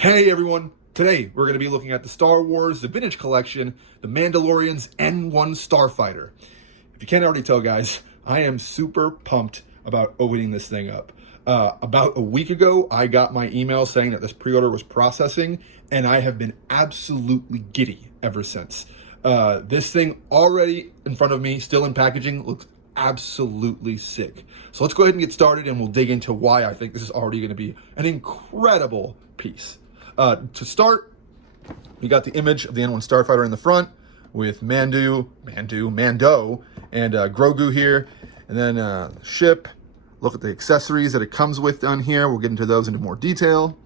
Hey everyone, today we're going to be looking at the Star Wars, the Vintage Collection, the Mandalorian's N-1 Starfighter. If you can't already tell, guys, I am super pumped about opening this thing up. About a week ago, I got my email saying that this pre-order was processing, and I have been absolutely giddy ever since. This thing already in front of me, still in packaging, looks absolutely sick. So let's go ahead and get started, and we'll dig into why I think this is already going to be an incredible piece. To start, we got the image of the N-1 Starfighter in the front with Mando, and Grogu here, and then ship. Look at the accessories that it comes with down here. We'll get into those into more detail.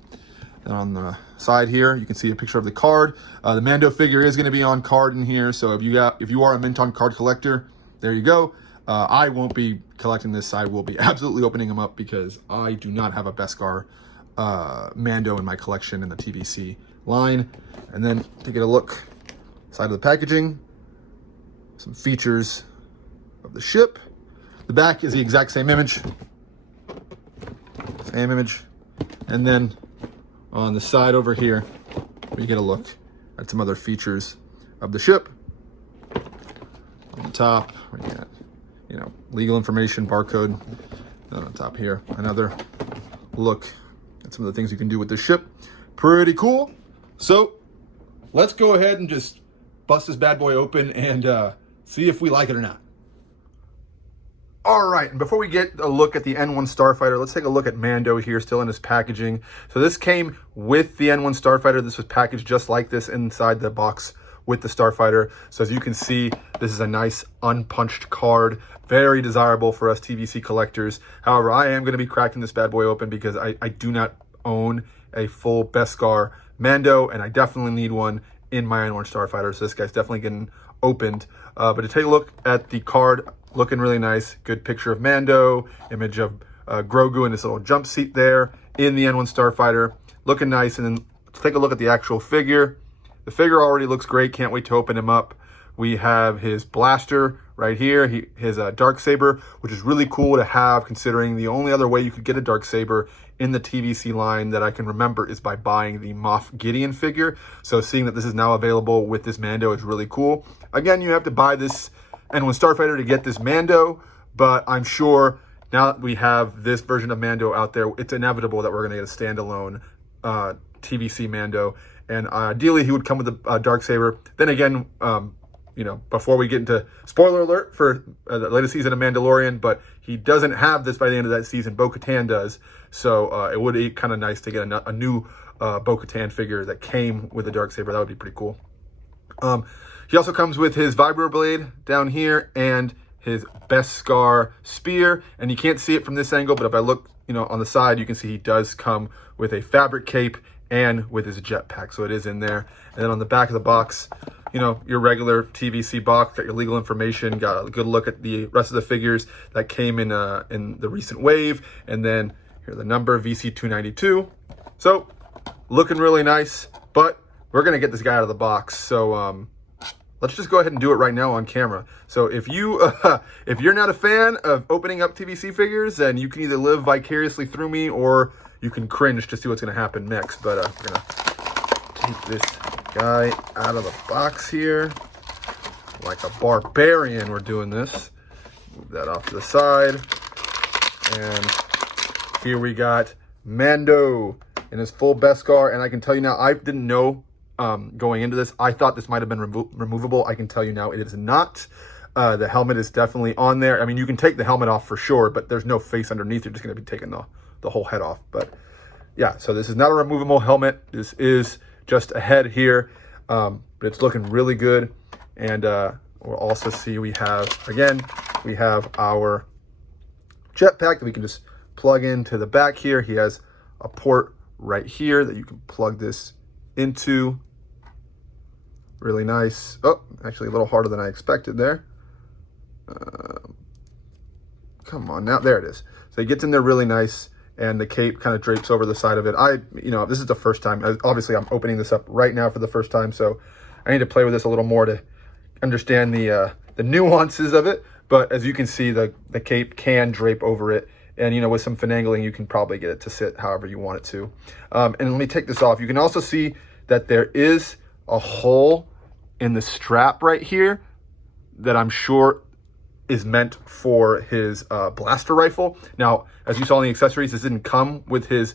And on the side here, you can see a picture of the card. The Mando figure is going to be on card in here, so if you are a mint on card collector, there you go. I won't be collecting this. I will be absolutely opening them up because I do not have a Beskar Mando in my collection in the TVC line. And then taking a look side of the packaging, some features of the ship. The back is the exact same image, and then on the side over here we get a look at some other features of the ship. On the top we got, legal information, barcode. Then on top here, another look at some of the things you can do with the ship. Pretty cool. So let's go ahead and just bust this bad boy open and see if we like it or not. All right, and before we get a look at the N-1 Starfighter, let's take a look at Mando here, still in his packaging. So this came with the N-1 Starfighter. This was packaged just like this inside the box with the Starfighter. So as you can see, this is a nice unpunched card. Very desirable for us TVC collectors. However, I am going to be cracking this bad boy open because I do not own a full Beskar Mando, and I definitely need one in my N-1 Starfighter. So this guy's definitely getting opened. But to take a look at the card, looking really nice. Good picture of Mando, image of Grogu in his little jump seat there in the N-1 Starfighter. Looking nice. And then let's take a look at the actual figure. The figure already looks great. Can't wait to open him up. We have his blaster right here, his Darksaber, which is really cool to have considering the only other way you could get a Darksaber in the TVC line that I can remember is by buying the Moff Gideon figure. So seeing that this is now available with this Mando is really cool. Again, you have to buy this N-1 Starfighter to get this Mando, but I'm sure now that we have this version of Mando out there, it's inevitable that we're going to get a standalone TVC Mando, and ideally he would come with a Darksaber. Then again, before we get into spoiler alert for the latest season of Mandalorian, but he doesn't have this by the end of that season. Bo-Katan does, so it would be kind of nice to get a new Bo-Katan figure that came with a Darksaber. That would be pretty cool. He also comes with his vibroblade down here and his Beskar spear, and you can't see it from this angle, but if I look, on the side, you can see he does come with a fabric cape and with his jetpack, so it is in there. And then on the back of the box, your regular TVC box, got your legal information, got a good look at the rest of the figures that came in the recent wave, and then here the number VC292. So looking really nice, but we're gonna get this guy out of the box. So let's just go ahead and do it right now on camera. So if you're not a fan of opening up TVC figures, then you can either live vicariously through me or you can cringe to see what's gonna happen next. But we're gonna take this guy out of the box here. Like a barbarian, we're doing this. Move that off to the side. And here we got Mando in his full Beskar. And I can tell you now, I didn't know going into this, I thought this might have been removable. I can tell you now it is not. The helmet is definitely on there. I mean, you can take the helmet off for sure, but there's no face underneath. You're just going to be taking the whole head off. But yeah, so this is not a removable helmet. This is just a head here, but it's looking really good. And we'll also see we have our jetpack that we can just plug into the back here. He has a port right here that you can plug this into. Really nice. Oh, actually a little harder than I expected there. Come on now, there it is. So it gets in there really nice, and the cape kind of drapes over the side of it. This is the first time. Obviously, I'm opening this up right now for the first time, so I need to play with this a little more to understand the nuances of it. But as you can see, the cape can drape over it, And, you know, with some finagling, you can probably get it to sit however you want it to. And let me take this off. You can also see that there is a hole in the strap right here that I'm sure is meant for his blaster rifle. Now, as you saw in the accessories, this didn't come with his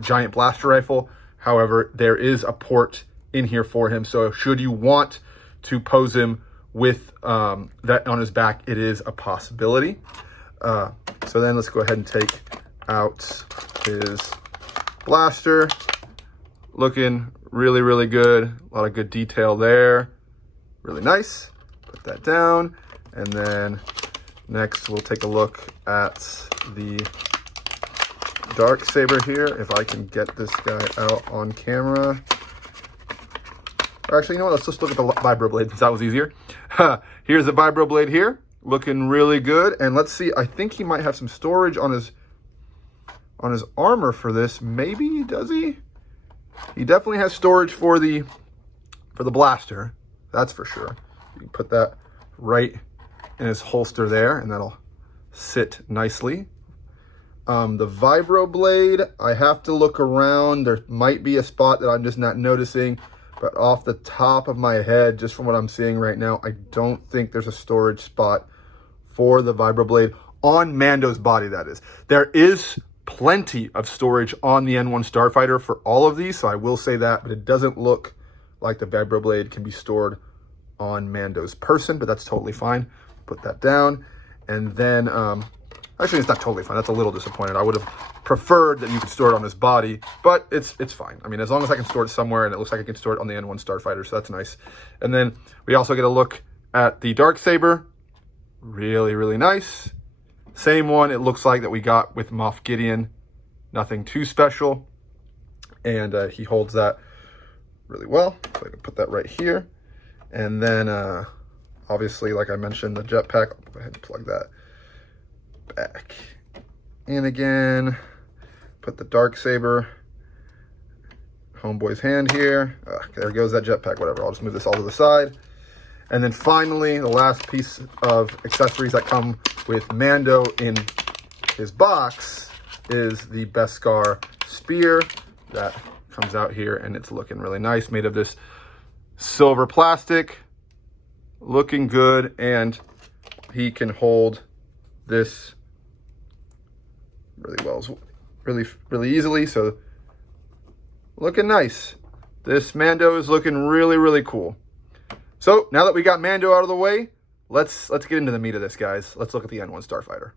giant blaster rifle. However, there is a port in here for him. So should you want to pose him with that on his back, it is a possibility. So then let's go ahead and take out his blaster. Looking really, really good. A lot of good detail there. Really nice. Put that down. And then next we'll take a look at the Darksaber here. If I can get this guy out on camera. Or actually, you know what? Let's just look at the vibroblade since that was easier. Here's the vibroblade here. Looking really good. And let's see, I think he might have some storage on his armor for this. Maybe, does he? He definitely has storage for the blaster. That's for sure. You can put that right in his holster there, and that'll sit nicely. The vibroblade, I have to look around. There might be a spot that I'm just not noticing, but off the top of my head, just from what I'm seeing right now, I don't think there's a storage spot for the vibroblade on Mando's body, that is. There is plenty of storage on the N-1 Starfighter for all of these, so I will say that, but it doesn't look like the vibroblade can be stored on Mando's person, but that's totally fine. Put that down. And then, actually it's not totally fine. That's a little disappointed. I would have preferred that you could store it on his body, but it's fine. I mean, as long as I can store it somewhere, and it looks like I can store it on the N-1 Starfighter, so that's nice. And then we also get a look at the Darksaber. Really, really nice. Same one it looks like that we got with Moff Gideon. Nothing too special. And he holds that really well. So I can put that right here. And then, obviously, like I mentioned, the jetpack. I'll go ahead and plug that back in again. Put the Darksaber, homeboy's hand here. There goes that jetpack, whatever. I'll just move this all to the side. And then finally, the last piece of accessories that come with Mando in his box is the Beskar spear that comes out here, and it's looking really nice, made of this silver plastic, looking good, and he can hold this really well, really easily, so looking nice. This Mando is looking really, really cool. So now that we got Mando out of the way, let's get into the meat of this, guys. Let's look at the N-1 Starfighter.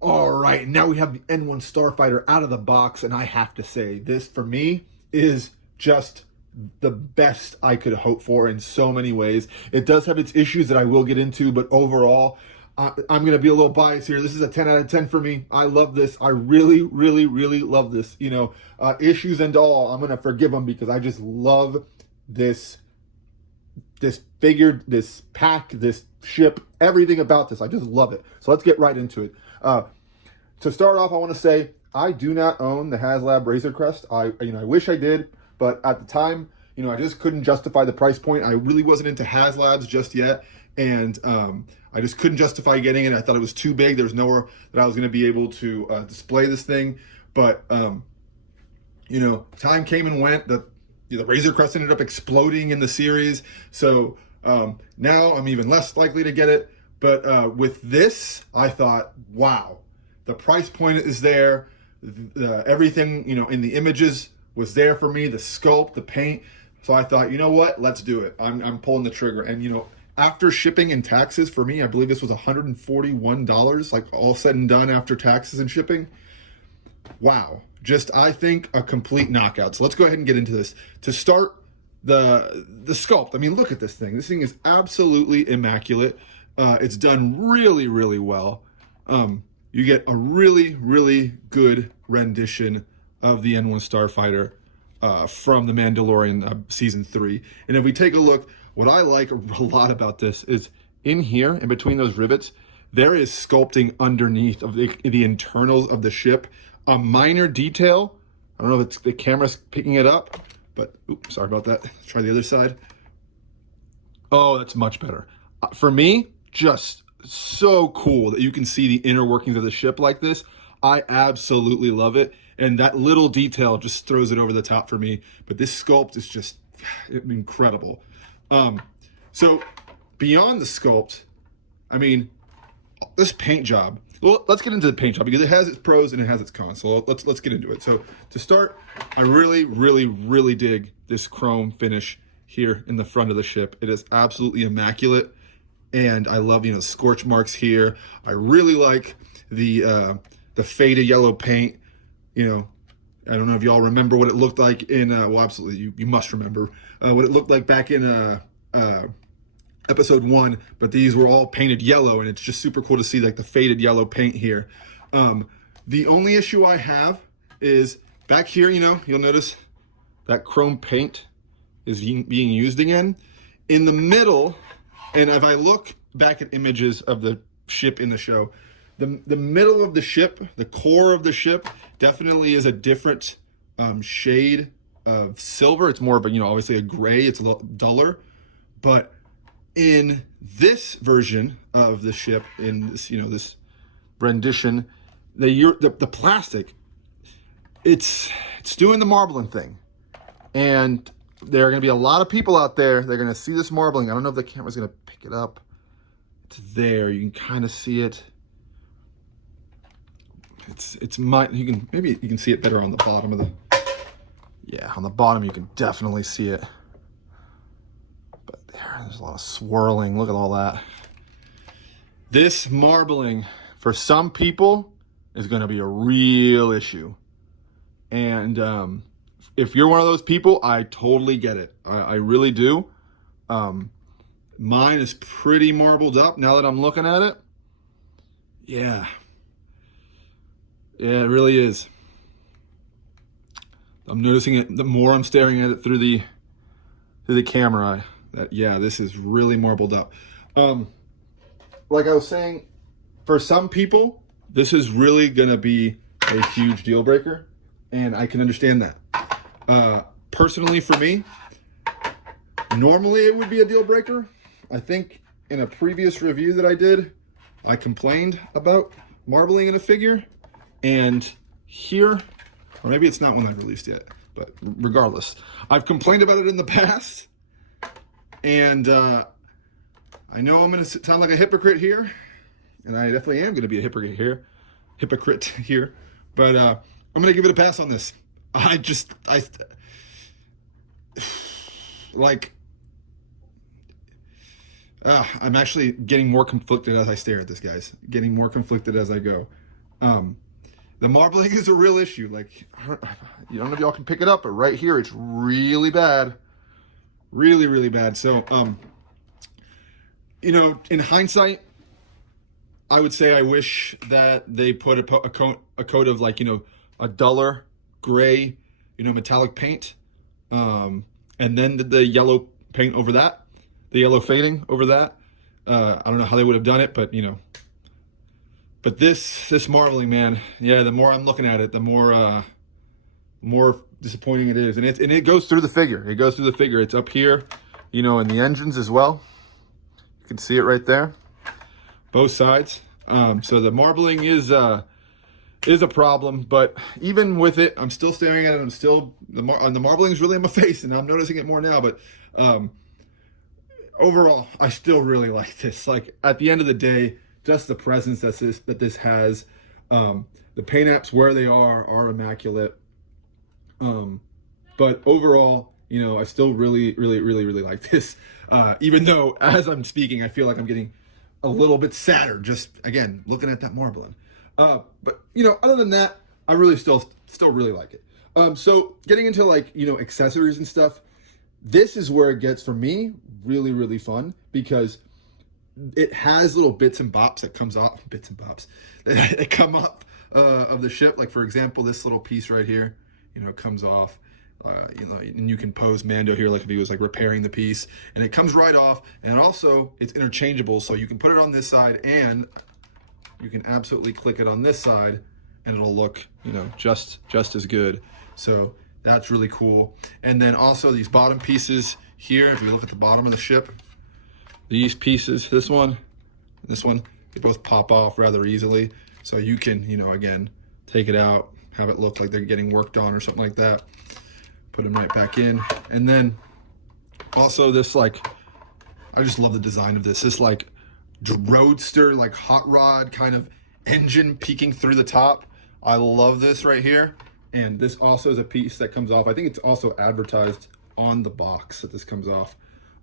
All right, now we have the N-1 Starfighter out of the box, and I have to say, this for me is just the best I could hope for in so many ways. It does have its issues that I will get into, but overall, I'm going to be a little biased here. This is a 10 out of 10 for me. I love this. I really, really, really love this. You know, issues and all, I'm going to forgive them because I just love this figure, this pack, this ship, everything about this. I just love it. So let's get right into it. To start off, I want to say I do not own the HasLab Razor Crest. I wish I did, but at the time, I just couldn't justify the price point. I really wasn't into HasLabs just yet, and I just couldn't justify getting it. I thought it was too big. There's nowhere that I was going to be able to display this thing. But time came and went. The Razor Crest ended up exploding in the series, so now I'm even less likely to get it. But with this, I thought, wow, the price point is there. Everything, in the images was there for me, the sculpt, the paint. So I thought, you know what, let's do it. I'm pulling the trigger. And, after shipping and taxes, for me, I believe this was $141, like all said and done after taxes and shipping. Wow. Just, I think, a complete knockout. So let's go ahead and get into this. To start, the sculpt. I mean, look at this thing. This thing is absolutely immaculate. It's done really, really well. You get a really, really good rendition of the N-1 Starfighter from The Mandalorian Season 3. And if we take a look, what I like a lot about this is in here, in between those rivets, there is sculpting underneath of the internals of the ship. A minor detail. I don't know if it's the camera's picking it up, but oops, sorry about that. Let's try the other side. Oh, that's much better. For me, just so cool that you can see the inner workings of the ship like this. I absolutely love it. And that little detail just throws it over the top for me. But this sculpt is just incredible. So beyond the sculpt, I mean, this paint job. Well, let's get into the paint job because it has its pros and it has its cons. So let's get into it. So to start, I really dig this chrome finish here in the front of the ship. It is absolutely immaculate. And I love, you know, scorch marks here. I really like the faded yellow paint. You know, I don't know if y'all remember what it looked like in, well, absolutely, you must remember what it looked like back in episode 1, but these were all painted yellow, and it's just super cool to see like the faded yellow paint here. The only issue I have is back here, you know, you'll notice that chrome paint is being used again. In the middle, and if I look back at images of the ship in the show, the middle of the ship, the core of the ship, definitely is a different shade of silver. It's more of a, you know, obviously a gray. It's a little duller. But in this version of the ship, in this, you know, this rendition, the plastic, it's doing the marbling thing. And there are going to be a lot of people out there. They're going to see this marbling. I don't know if the camera's going to pick it up. It's there. You can kind of see it. Maybe you can see it better on the bottom of the, yeah, on the bottom you can definitely see it. But there's a lot of swirling. Look at all that. This marbling for some people is going to be a real issue. And if you're one of those people, I totally get it. I really do. Mine is pretty marbled up now that I'm looking at it. Yeah. Yeah, it really is. I'm noticing it the more I'm staring at it through the camera. That, yeah, this is really marbled up. Like I was saying, for some people, this is really gonna be a huge deal breaker, and I can understand that. Personally, for me, normally it would be a deal breaker. I think in a previous review that I did, I complained about marbling in a figure. And here, or maybe it's not one I released yet, but regardless, I've complained about it in the past. And I know I'm going to sound like a hypocrite here, and I definitely am going to be a hypocrite here, but I'm going to give it a pass on this. I'm actually getting more conflicted as I stare at this, guys. Getting more conflicted as I go. The marbling is a real issue. Like, you don't know if y'all can pick it up, but right here, it's really bad. Really, really bad. So, you know, in hindsight, I would say I wish that they put a coat of, like, you know, a duller gray, you know, metallic paint. And then the yellow paint over that, the yellow fading over that. I don't know how they would have done it, but, you know. But this marbling, man, yeah, the more I'm looking at it, the more disappointing it is. And it goes through the figure. It goes through the figure. It's up here, you know, in the engines as well. You can see it right there, both sides. So the marbling is a problem, but even with it, I'm still staring at it. I'm still, the marbling is really in my face, and I'm noticing it more now. But overall, I still really like this. Like, at the end of the day, just the presence that this has. The paint apps where they are immaculate. But overall, you know, I still really like this. Even though as I'm speaking, I feel like I'm getting a little bit sadder just, again, looking at that marbling. But, you know, other than that, I really still really like it. So getting into, like, you know, accessories and stuff, this is where it gets, for me, really fun, because it has little bits and bops that comes off, that come up of the ship. Like, for example, this little piece right here, you know, comes off, you know, and you can pose Mando here like if he was like repairing the piece, and it comes right off. And also it's interchangeable, so you can put it on this side and you can absolutely click it on this side and it'll look, you know, just as good. So that's really cool. And then also these bottom pieces here, if you look at the bottom of the ship, these pieces, this one, This one, they both pop off rather easily. So you can, you know, again, take it out, have it look like they're getting worked on or something like that. Put them right back in. And then also this, like, I just love the design of this. This like roadster, like hot rod kind of engine peeking through the top. I love this right here. And this also is a piece that comes off. I think it's also advertised on the box that this comes off.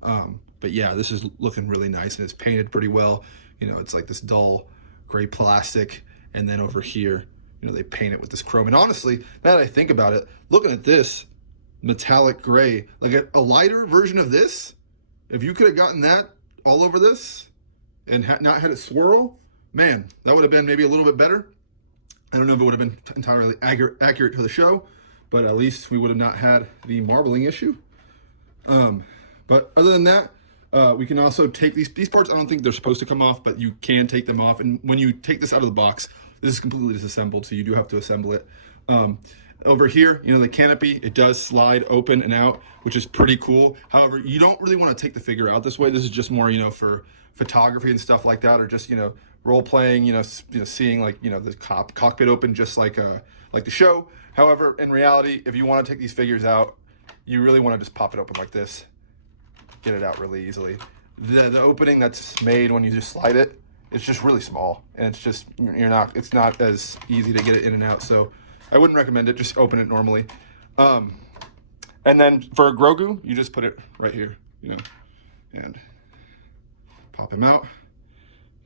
But yeah, this is looking really nice and it's painted pretty well. You know, it's like this dull gray plastic. And then over here, you know, they paint it with this chrome. And honestly, now that I think about it, looking at this metallic gray, like a lighter version of this, if you could have gotten that all over this and not had it swirl, man, that would have been maybe a little bit better. I don't know if it would have been entirely accurate to the show, but at least we would have not had the marbling issue. But other than that, we can also take these parts. I don't think they're supposed to come off, but you can take them off. And when you take this out of the box, this is completely disassembled, so you do have to assemble it. Over here, you know, the canopy, it does slide open and out, which is pretty cool. However, you don't really want to take the figure out this way. This is just more, you know, for photography and stuff like that, or just, you know, role playing, you know, seeing like, you know, the cockpit open just like the show. However, in reality, if you want to take these figures out, you really want to just pop it open like this, get it out really easily. The opening that's made when you just slide it, it's just really small, and it's just, it's not as easy to get it in and out. So I wouldn't recommend it. Just open it normally. And then for Grogu, you just put it right here, you know, and pop him out.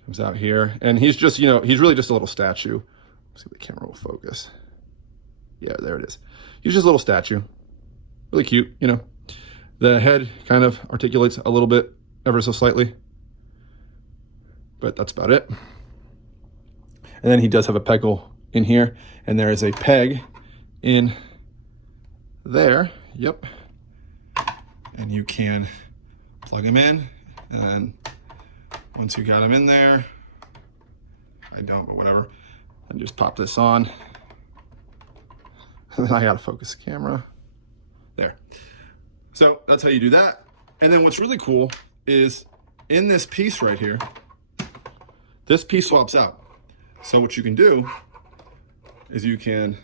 Comes out here, and he's just, you know, he's really just a little statue. Let's see if the camera will focus. Yeah, there it is. He's just a little statue. Really cute, you know. The head kind of articulates a little bit, ever so slightly. But that's about it. And then he does have a peggle in here, and there is a peg in there. Yep. And you can plug him in, and then once you got him in there, I don't, but whatever, and just pop this on. And then I gotta focus the camera. There. So that's how you do that. And then what's really cool is in this piece right here, this piece swaps out. So what you can do is you can,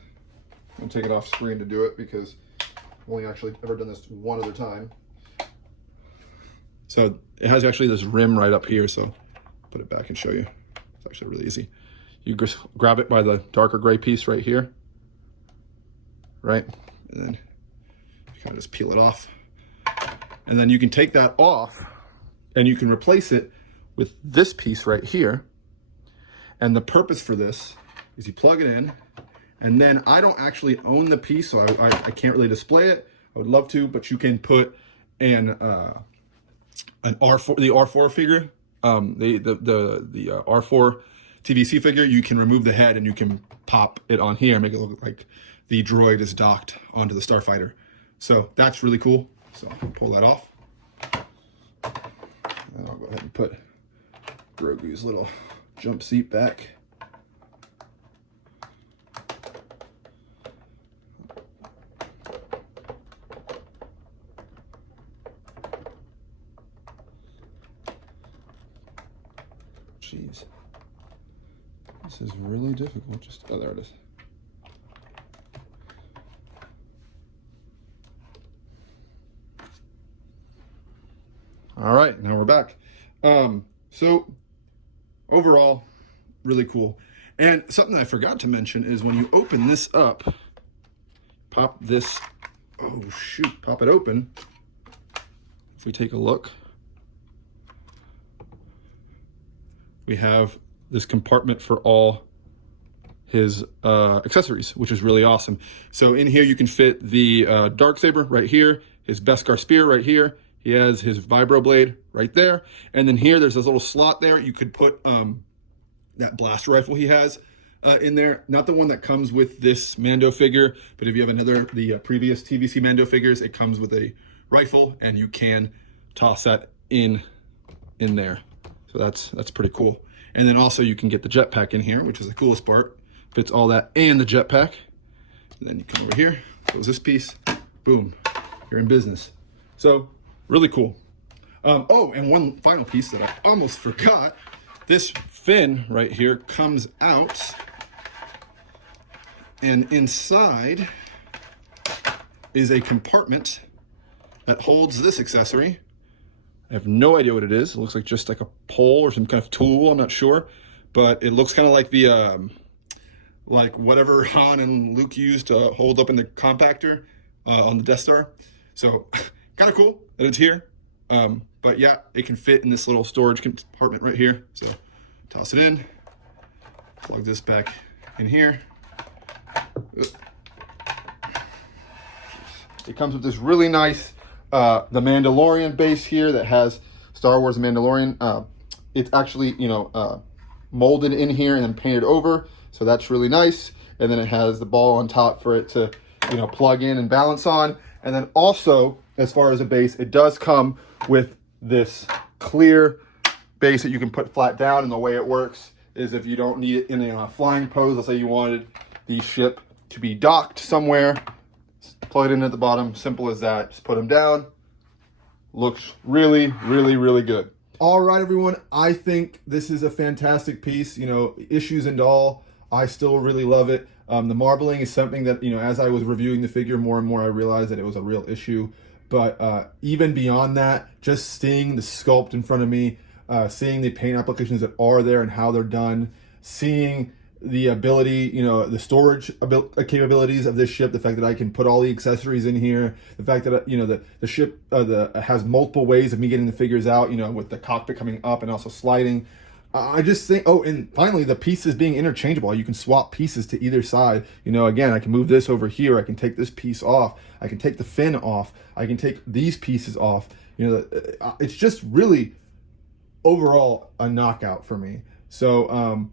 I'll take it off screen to do it because I've only actually ever done this one other time. So it has actually this rim right up here, so put it back and show you. It's actually really easy. You just grab it by the darker gray piece right here, right? And then you kind of just peel it off. And then you can take that off and you can replace it with this piece right here. And the purpose for this is you plug it in, and then I don't actually own the piece, so I can't really display it. I would love to, but you can put an R4, the R4 figure, the R4 TVC figure. You can remove the head and you can pop it on here and make it look like the droid is docked onto the Starfighter. So that's really cool. So I'll pull that off. And I'll go ahead and put Grogu's little jump seat back. Jeez. This is really difficult. Just, oh, there it is. All right, now we're back. So overall, really cool. And something I forgot to mention is when you open this up, pop this, oh shoot, pop it open. If we take a look, we have this compartment for all his accessories, which is really awesome. So in here you can fit the Darksaber right here, his Beskar spear right here. He has his vibro blade right there. And then here, there's this little slot there. You could put that blaster rifle he has in there. Not the one that comes with this Mando figure, but if you have the previous TVC Mando figures, it comes with a rifle and you can toss that in there. So that's pretty cool. And then also you can get the jetpack in here, which is the coolest part. Fits all that and the jetpack. And then you come over here, close this piece, boom, you're in business. So really cool. Oh, and one final piece that I almost forgot this fin right here comes out, and inside is a compartment that holds this accessory. I have no idea what it is. It looks like just like a pole or some kind of tool, I'm not sure. But it looks kind of like the, like whatever Han and Luke used to hold up in the compactor on the Death Star. So kind of cool that it's here. But yeah, it can fit in this little storage compartment right here. So toss it in, plug this back in here. It comes with this really nice The Mandalorian base here that has Star Wars Mandalorian. It's actually, you know, molded in here and then painted over, so that's really nice. And then it has the ball on top for it to, you know, plug in and balance on. And then also, as far as a base, it does come with this clear base that you can put flat down. And the way it works is if you don't need it in a flying pose, let's say you wanted the ship to be docked somewhere, plug it in at the bottom, simple as that. Just put them down. Looks really, really, really good. All right, everyone, I think this is a fantastic piece. You know, issues and all, I still really love it. The marbling is something that, you know, as I was reviewing the figure more and more, I realized that it was a real issue. But even beyond that, just seeing the sculpt in front of me, seeing the paint applications that are there and how they're done, seeing the ability, you know, the storage capabilities of this ship, the fact that I can put all the accessories in here, the fact that, you know, the ship has multiple ways of me getting the figures out, you know, with the cockpit coming up and also sliding. I just think, oh, and finally the pieces being interchangeable. You can swap pieces to either side. You know, again, I can move this over here. I can take this piece off. I can take the fin off. I can take these pieces off. You know, it's just really overall a knockout for me. So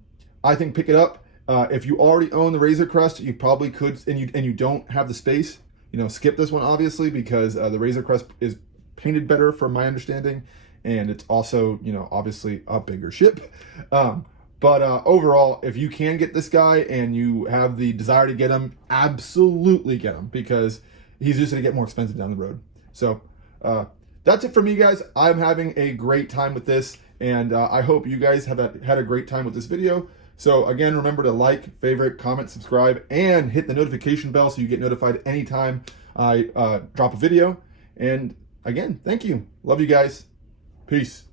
I think pick it up. If you already own the Razor Crest, you probably could, and you don't have the space, you know, skip this one obviously, because the Razor Crest is painted better from my understanding, and it's also, you know, obviously a bigger ship. But overall, if you can get this guy and you have the desire to get him, absolutely get him, because he's just going to get more expensive down the road. So that's it for me, guys. I'm having a great time with this, and I hope you guys have had a great time with this video. So again, remember to like, favorite, comment, subscribe, and hit the notification bell so you get notified anytime I drop a video. And again, thank you. Love you guys. Peace.